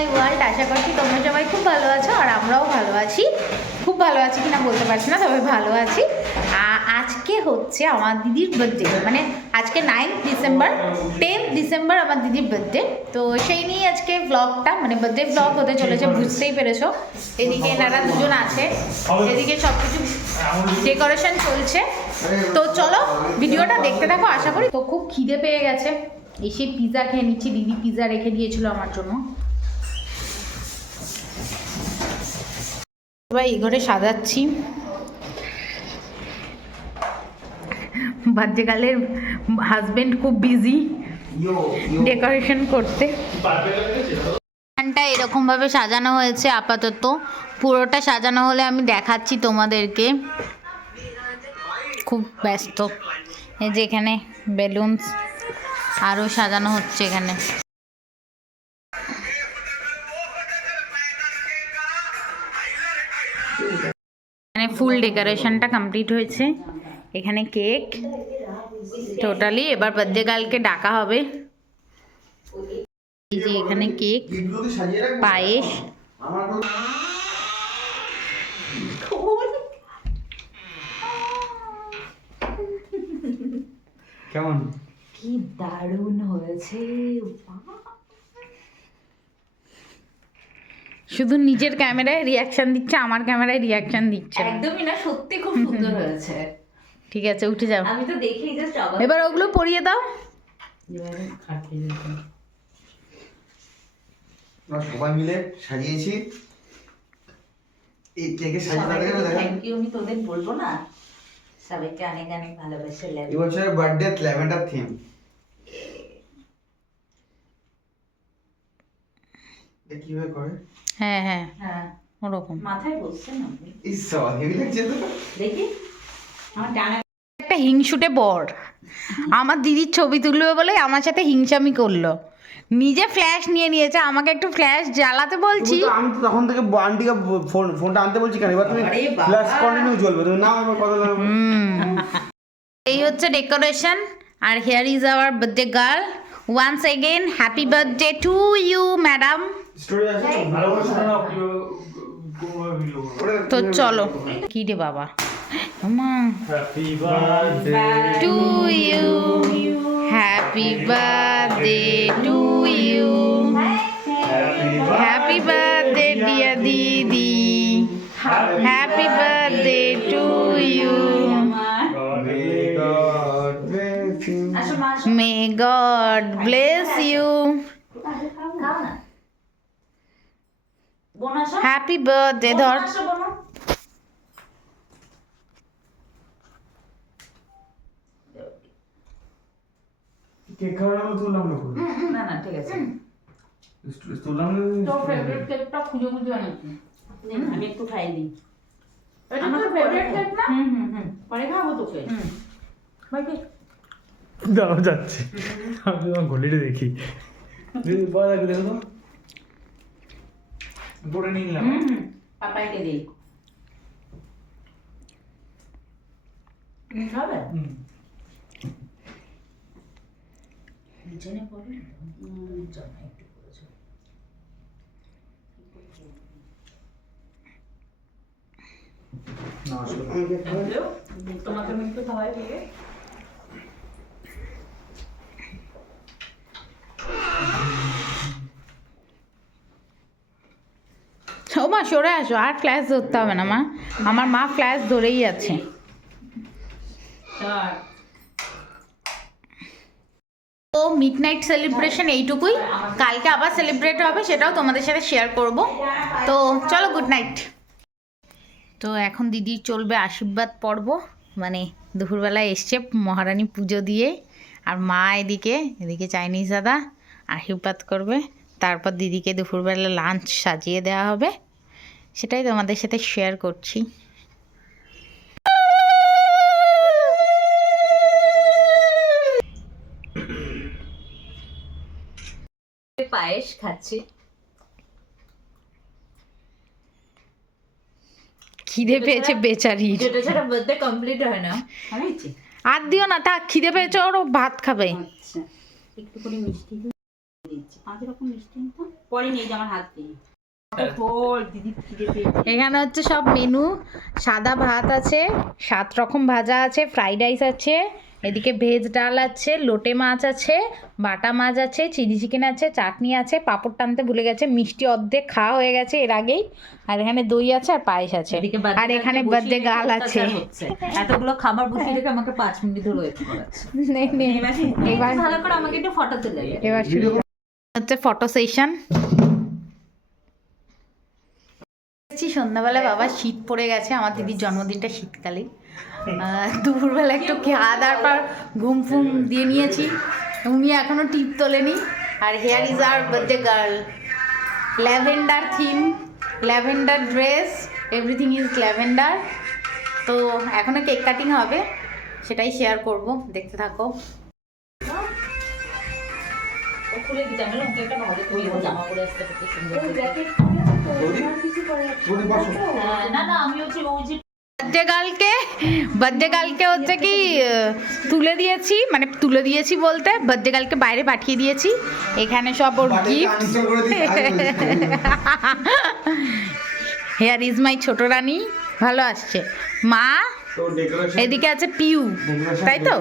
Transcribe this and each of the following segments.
মাই world. আশা করছি তোমরা সবাই খুব ভালো আছো আর আমরাও ভালো আছি। খুব ভালো আছি কিনা বলতে পারছি না, তবে ভালো আছি। আজকে হচ্ছে আমার দিদির বার্থডে, মানে আজকে 9th ডিসেম্বর, 10th ডিসেম্বর আমার দিদির বার্থডে। তো সেই নিয়ে আজকে ব্লগটা, মানে বার্থডে ব্লগ হতে চলেছে, বুঝতেই পেরেছো। এদিকে এনারা দুজন আছে, এদিকে সব কিছু ডেকোরেশন চলছে। তো চলো ভিডিওটা দেখতে থাকো, আশা করি। তো খুব খিদে পেয়ে গেছে, এসে পিৎজা খেয়ে নিচ্ছি। দিদি পিৎজা রেখে দিয়েছিল আমার জন্য। এবার এই ঘরে সাজাচ্ছি। বার্থডেকালের হাজবেন্ড খুব বিজি ডেকোরেশন করতে। এরকম ভাবে সাজানো হয়েছে আপাতত, পুরোটা সাজানো হলে আমি দেখাচ্ছি তোমাদেরকে। খুব ব্যস্ত। এই যে এখানে বেলুনস আরও সাজানো হচ্ছে এখানে। এখানে ফুল ডেকোরেশনটা কমপ্লিট হয়েছে। এখানে কেক টোটালি। এবার বার্থডে গার্লকে ডাকা হবে। এই যে এখানে কেক, পায়েস, কেমন কি দারুণ হয়েছে। শুধু নিজের ক্যামেরায় রিয়াকশন দিচ্ছে, আমার ক্যামেরায় রিয়াকশন দিচ্ছে একদমই না, সত্যি খুব সুন্দর হয়েছে। ঠিক আছে, উঠে যাও। আমি তো দেখেই জাস্ট অবাক। এবার ওগুলো পরিয়ে দাও। সবাই মিলে সাজিয়েছি এই কেকের সাজানোটা দেখো। থ্যাংক ইউ আমি তোদের বলবো না, সবাইকে অনেক অনেক ভালোবাসা। এই বছরের বার্থডে ল্যাভেন্ডার থিম। কিভাবে করে? হ্যাঁ হ্যাঁ হ্যাঁ ওরকম মাথায় বসছে না। ইস হেভি লাগছে তো। দেখি আমার ডানা একটা হিংসুটে বর আমার দিদির ছবি তুলবে বলে আমার সাথে হিংসামি করলো। নিজে ফ্ল্যাশ নিয়ে নিয়েছে, আমাকে একটু ফ্ল্যাশ জ্বালাতে বলছি। আমি তো তখন থেকে আন্টিকে ফোনটা আনতে বলছি কেন, এবার তুমি ফ্ল্যাশ কন্টিনিউ চলবে, তুমি নাও এবার কথা বলবে। এই হচ্ছে ডেকোরেশন। আর here is our birthday girl. Once again happy birthday to you madam. Story আছে ভালো করে শোনাও কিভাবে। তো চলো। কি রে বাবা, মা happy birthday to you, happy birthday to you, happy birthday dear দিদি, happy birthday to you, may God bless you, happy birthday. ধর কেক খাওয়ানো তুললাম না না ঠিক আছে। তুললাম তোর ফেভারিট কেকটা খুঁজে খুঁজে আনছি। আমি একটু খাই দিই। এটা তোর ফেভারিট কেক না? পরে খাবো তোকে। বাকি দাও যাচ্ছে। আমি তোমার গলিটা দেখি বলা দেখো তো পরে নিয়ে নিলাম। পাপাইকে দিই। খাবে? নিচে পড়ে জমা একটু করেছো। তোমাকে আমি একটু খাওয়াই দিবে। ও মা সরে আসো, আর ফ্ল্যাশ ধরতে হবে না মা, আমার মা ফ্ল্যাশ ধরেই আছে। তো মিডনাইট সেলিব্রেশন এইটুকুই। কালকে আবার সেলিব্রেট হবে, সেটাও তোমাদের সাথে শেয়ার করব। তো চলো, গুড নাইট। তো এখন দিদি চলবে আশীর্বাদ পর্ব, মানে দুপুরবেলায় এসছে মহারানী পুজো দিয়ে, আর মা এদিকে এদিকে চাইনিজ দাদা আশীর্বাদ করবে। তারপর দিদিকে দুপুরবেলা লাঞ্চ সাজিয়ে দেওয়া হবে, সেটাই তোমাদের সাথে শেয়ার করছি। পায়েস খাচ্ছি। খিদে পেয়েছে বেচারির। যেটা ছাড়া বার্থডে কমপ্লিট হয় না। খাইছি আর দিও না, থাক, খিদে পেয়েছে, ওর ভাত খাবে। আচ্ছা একটু করে মিষ্টি দিচ্ছি 5 রকম মিষ্টি তো পরে নিয়ে যে আমার হাত দিয়ে ফল দিদি খিদে পেয়েছে। এখানে হচ্ছে সব মেনু। সাদা ভাত আছে, 7 রকম ভাজা আছে, ফ্রাইড রাইস আছে, এদিকে ভেজ ডাল আছে, লোটে মাছ আছে, বাটা মাছ আছে, চিলি চিকেন আছে, চাটনি আছে, পাঁপড় টানতে ভুলে গেছে, মিষ্টি অর্ধেক খাওয়া হয়ে গেছে এর আগেই, আর এখানে দই আছে আর পায়েস আছে, এদিকে birthday আর এখানে girlকে বার্থডে বসিয়ে গাল রেখে আছে। অত্যাচার হচ্ছে। এতগুলো খাবার বসিয়ে রেখে আমাকে 5 মিনিট ধরে ওয়েট করাচ্ছে। নে, নে, এবার ভালো করে আমাকে একটু ফটো তুলে দে। এবার শুরু হচ্ছে ফটো সেশন। সন্ধ্যাবেলা বাবা শীত পড়ে গেছে, আমার দিদির জন্মদিনটা শীতকালে। দুপুরবেলা একটু খাওয়া দাওয়ার পর ঘুম ফুম দিয়ে নিয়েছি, উনি এখনো টিপ তোলেনি। আর here is our birthday girl, lavender theme, lavender dress, everything is lavender. তো এখনো কেক কাটিং হবে, সেটাই শেয়ার করব, দেখতে থাকো। ও খুলে দিতে আমি ওকে একটা ভালো করে জামা পরে আসতে কত সুন্দর। হ্যাঁ, না না আমি হচ্ছে ওই যে বার্থডে গার্লকে হচ্ছে কি তুলে দিয়েছি বলতে বার্থডে গার্লকে বাইরে পাঠিয়ে দিয়েছি। এখানে সব ওর গিফট। হেয়ার ইজ মাই ছোট রানী, ভালো আসছে। মা এদিকে আছে পিউ, তাই তো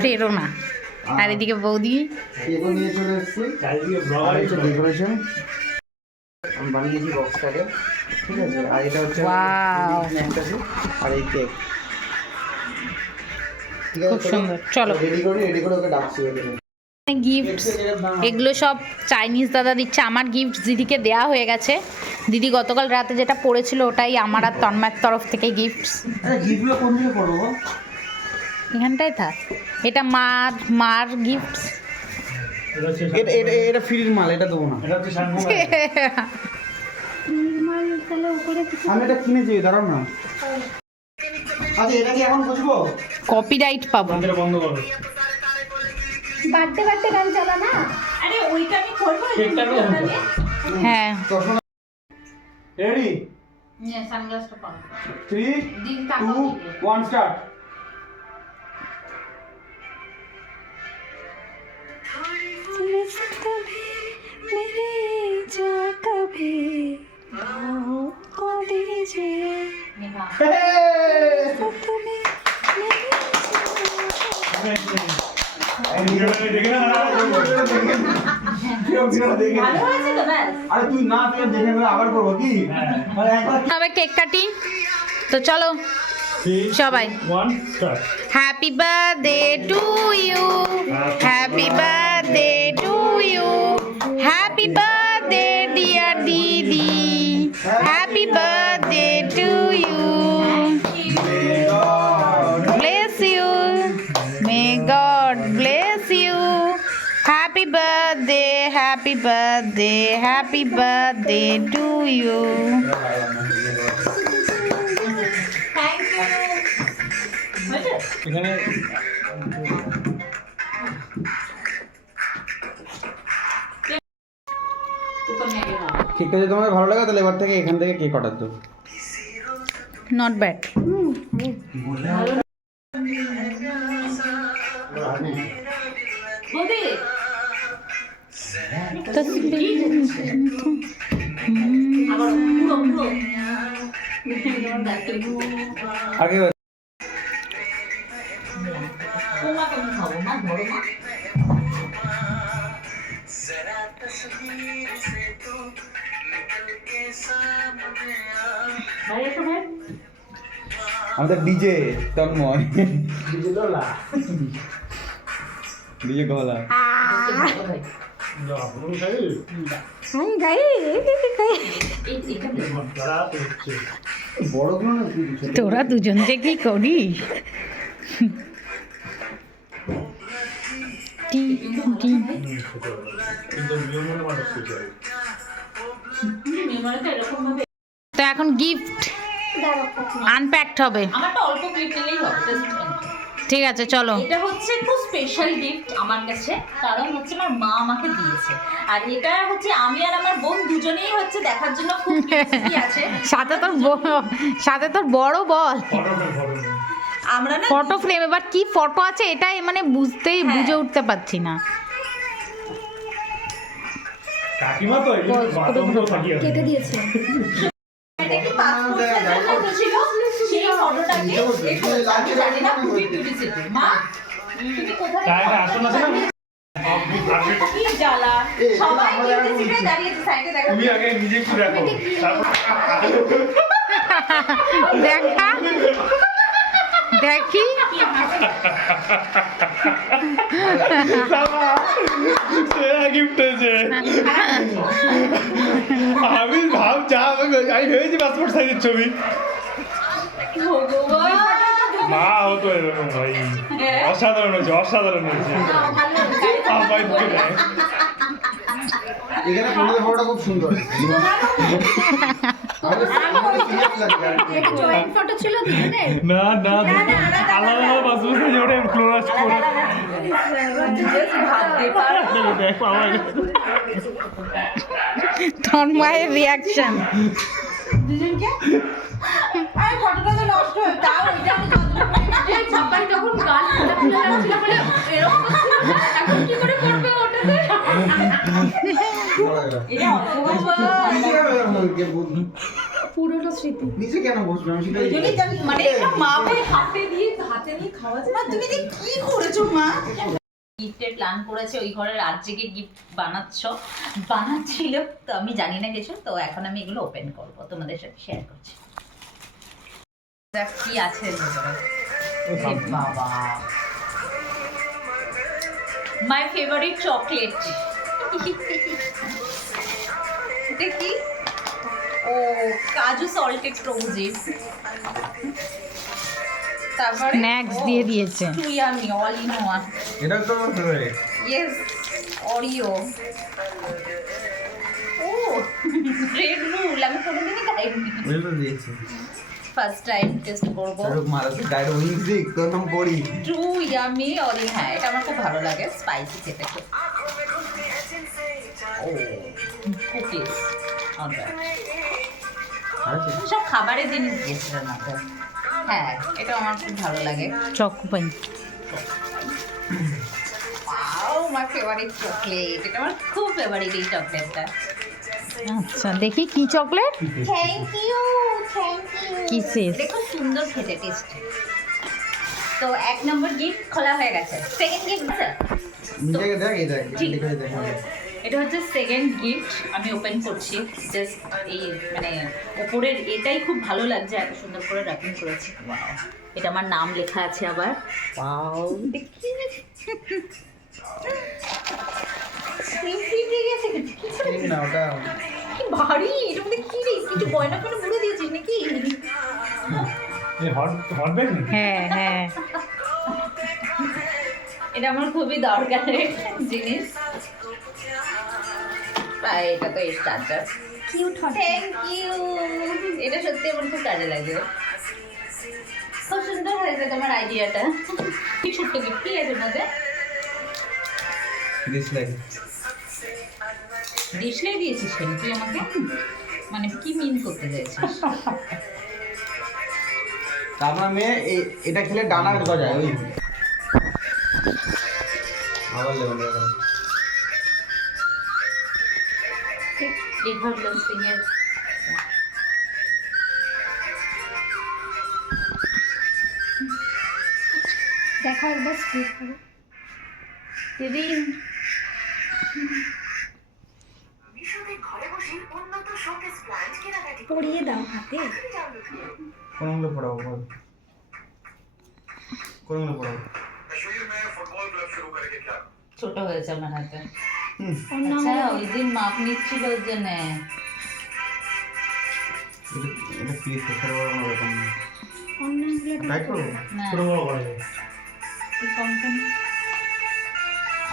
প্রেরণা, আর এদিকে বৌদি। আমি বানিয়েছি বক্সটাকে, ঠিক আছে, আর এটা হচ্ছে Wow. আর এই কেক, ঠিক খুব আছে, সুন্দর। চলো রেডি করে ওকে ডাকছি। গিফট এগুলো সব চাইনিজ দাদা দিচ্ছে। আমার গিফট দিদিকে দেয়া হয়ে গেছে। দিদি গতকাল রাতে যেটা পড়েছিল ওটাই আমার আর তন্ময়ের তরফ থেকে গিফটস। আরে গিফটগুলো কোন দিকে করবো গো? এখানটাই থাক। এটা মার গিফটস। এটা ফ্রির মাল, এটা দেবো না। আমি এটা কিনেছি, দাঁড়াও না। আচ্ছা এটা কি এখন বুঝবো? কপিরাইট পাবো। বন্ধ করো। বার্থডে গান চালা না। আরে ওইটা আমি করব কেকটা আমি আনবো। হ্যাঁ রেডি, সানগ্লাসটা পাবো। 3 দিন 2 1 স্টার্ট। ভালো আছে তো ব্যাস। আরে তুই না, তুই দেখে নেবে, আবার করবো কি? মানে একবার তবে কেক কাটি। তো চলো সবাই। 1 start. Happy birthday to you, happy birthday to you, happy birthday dear দিদি, happy birthday to you, bless you, may God bless you, happy birthday, happy birthday, happy birthday to you. এখানে কেকটা যদি তোমাদের ভালো লাগে তাহলে এবার থেকে এখান থেকে কেক অর্ডার দেবো। Not bad. বৌদি আবার পুরো আগে তোমা কেমন খাবো না ধরো না। ভাই একটু ভাই আমাদের ডিজে তন্ময়, ডিজে গলা। বড়গুলো না তোরা দুজন যে কি করিস? তো এখন গিফট আনপ্যাকড হবে। আমারটা অল্প ক্লিপ নিলেই হবে। ঠিক আছে চলো। এটা হচ্ছে খুব স্পেশাল গিফট আমার কাছে, কারণ হচ্ছে আমার মা আমাকে দিয়েছে। আর এটা হচ্ছে আমি আর আমার বোন দুজনেই হচ্ছে দেখার জন্য খুব কি আছে। সাথে তোর বড় বল আমরা না ফটো ফ্রেম। এবার কি ফটো আছে এটাই মানে বুঝে উঠতে পারছি না। কাকিমা তো এই বাথরুমে থাকি আছে। কেটে দিয়েছে। এটা কি পাসপোর্ট সাইজের ফটো ছিল? সেই ফটোটাকে এই ফটোটাকে জানি না খুবই বিউটিফুল। মা তুমি কোথায় তাই আসো না না কি জ্বালা সবাই বিউটিফুলে দাঁড়িয়েছে সাইডে দেখো। তুমি আগে নিজে একটু দেখো তারপর দেখা দেখি গিফট হয়েছে আমি ভাব যা আমি ভেবেছি পাসপোর্ট সাইজের ছবি মা হতো এরকম ভাই অসাধারণ হয়েছে অসাধারণ হয়েছে ভাই বুকে দেয় এখানে পুরো ফটোটা খুব সুন্দর জয়েন্ট ফটো ছিল দুজনের। না না আলাদা আলাদা পাসপোর্ট সাইজে ওটা ক্লোরাস করে দেখ আমার তন্ময়ের রিয়াকশন। দুজনকে আরে ফটোটা তো নষ্ট হয়ে তাও এটা আমি যে ছাপাই তখন গাল ফুলে যাচ্ছিল বলে এরকম এখন কি করে করবে ওটাতে এটা পুরোটা স্মৃতি। নিচে কেন বসবে আমি সেটাই যদি মানে একটা মা ভাই হাতে নিয়ে খাওয়া যায়। মা তুমি যে কি করেছো মা? গিফটের প্ল্যান করেছে ওই ঘরে রাত জেগে গিফট বানাচ্ছিল তো আমি জানি না কিছু, তো এখন আমি এগুলো ওপেন করব তোমাদের সাথে শেয়ার করছি। দেখ কি আছে এর ভিতরে। এ বাবা মাই ফেভারিট চকলেট। এটা কি? ও কাজু সল্টেড প্রোজিভ। তারপরে স্ন্যাক্স দিয়ে দিয়েছে। Too yummy all in one. এটা তো আমার ফেভারিট ইয়েস অরিও। ও রেড রুল আমি কোনোদিনই খাইনি, ওই তো দিয়েছে ফার্স্ট টাইম টেস্ট করবো। শাহরুখ মারা ডাইরেক্ট উইংজিক তোর নাম পড়ি টু ইয়ামি অল ইন। হ্যাঁ এটা আমার খুব ভালো লাগে, স্পাইসি খেতে খুব। ও কুকিজ সব খাবারের জিনিস দিয়েছে এর মধ্যে। হ্যাঁ এটা আমার খুব ভালো লাগে। Choco Pie. Wow my favourite chocolate. এটা আমার খুব ফেভারিট এই চকলেটটা। আচ্ছা দেখি কি chocolate, thank you thank you. Kisses. এটা খুব সুন্দর খেতে, টেস্ট। তো এক নম্বর গিফট খোলা হয়ে গেছে। সেকেন্ড গিফট নিজেকে দেখ এই দেখ ঠিক। দেখে দেখ এটা হচ্ছে সেকেন্ড গিফট, আমি ওপেন করছি। জাস্ট এই মানে উপরের এটাই খুব ভালো লাগছে, এত সুন্দর করে র্যাপিং করেছে। ওয়াও এটা আমার নাম লেখা আছে আবার। ওয়াও দেখি না ওটা কি ভারী, এটার মধ্যে কি রে, কিছু গয়না ফয়না ভরে দিয়েছিস নাকি? এই হট হট ব্যাগ হ্যাঁ হ্যাঁ এটা আমার খুবই দরকারের জিনিস। আর এটা তো এর চার্জার। Cute thank you. এটা সত্যি আমার খুব কাজে লাগে। খুব সুন্দর হয়েছে তোমার আইডিয়াটা। কি ছোট্ট গিফট কি আছে এর মধ্যে? ডিসলাইক ডিসপ্লে দিয়েছিস কেন তুই আমাকে? মানে কি মিন করতে চাইছিস? আপনার মেয়ে এটা খেলে ডানা গজায় ওই আবার লেভেল লিভার ব্লাস্টিং এর দেখো একবার স্ক্রিপ করো দিদি। পরিয়ে দাও হাতে। কোনগুলো পড়াবো বল কোনগুলো পড়াবো ছোট হয়েছে আমার হাতে। আচ্ছা ওই দিন মাপ নিচ্ছিল ওর জন্য। এটা প্লিজ ছোট বড় কোনো ব্যাপার না তাই তো না ছোট বড় করে এই কোম্পানি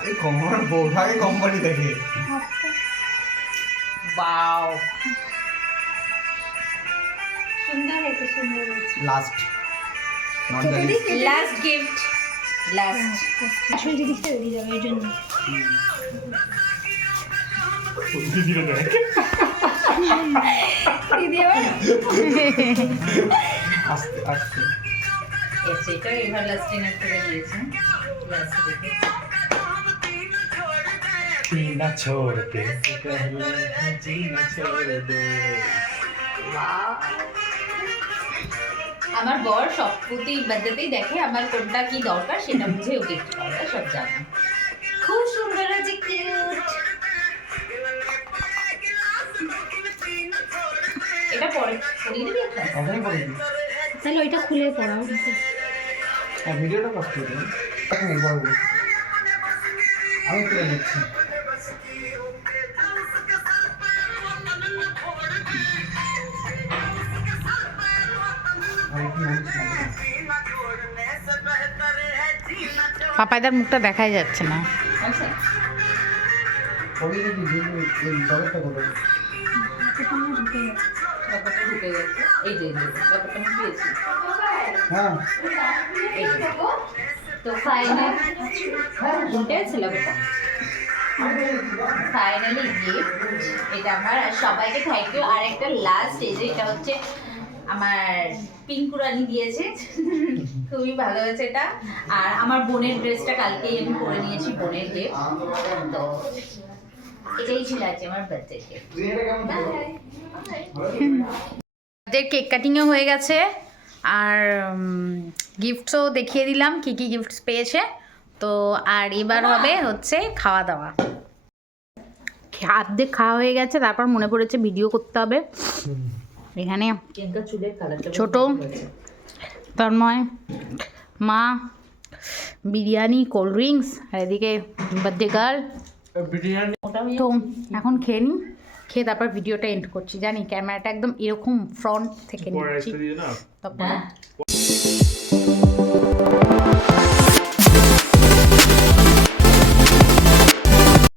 এই কোম্পানি বউটাকে কোম্পানি দেখে বাও সুন্দর হয়েছে সুন্দর হয়েছে। Last not the last gift last. আসল জিনিসটা বেরিয়ে যাবে এই জন্য। দিদিরে দেখ দিদি আবার আস্তে আস্তে এটা এভার লাস্টিং এর থেকে দিয়েছে। লাস্ট দেখে जीना छोड़ दे पहले जीना छोड़ दे আমার বর সব প্রতি বার্থডেতেই দেখে আমার কোনটা কি দরকার সেটা বুঝে ও গিফট করে সব জানে খুব সুন্দর আছে কিউট এটা পরে পরিয়ে দিবি একটা আপনি বলে দিন তাহলে ওইটা খুলে পড়াও আর ভিডিওটা কষ্ট করে আমি তুলে দিচ্ছি পাপাইদার মুখটা দেখাই যাচ্ছে না। আচ্ছা ব্যাপারটা বলো ব্যাপারটা ঢুকে গেছে এই যে ব্যাপারটা আমি পেয়েছি হ্যাঁ এই যে। তো ফাইনাল কোনটা ছিল বেটা ফাইনালি গিফট এটা আমার আর সবাইকে থ্যাংক ইউ আর একটা লাস্ট এই যে এটা হচ্ছে আমার পিঙ্কুরানি দিয়েছে খুবই ভালো হয়েছে এটা আর আমার বোনের ড্রেসটা কালকেই আমি পরে নিয়েছি বোনের গিফট তো এটাই ছিল আজকে আমার বার্থডে গিফট আমাদের কেক কাটিংও হয়ে গেছে আর গিফটসও দেখিয়ে দিলাম কি কি গিফটস পেয়েছে। তো আর এবার হবে হচ্ছে খাওয়া দাওয়া। অর্ধেক খাওয়া হয়ে গেছে, তারপর মনে পড়েছে ভিডিও করতে হবে। এখানে চুলের কালারটা ছোট তন্ময়, মা, বিরিয়ানি, কোল্ড ড্রিঙ্কস, আর এদিকে বার্থডে গার্ল। বিরিয়ানি তো এখন খেয়ে নিই, খেয়ে তারপর ভিডিওটা এন্ড করছি। জানি ক্যামেরাটা একদম এরকম ফ্রন্ট থেকে পরে নিচ্ছি, একটা দিয়ে না তারপরে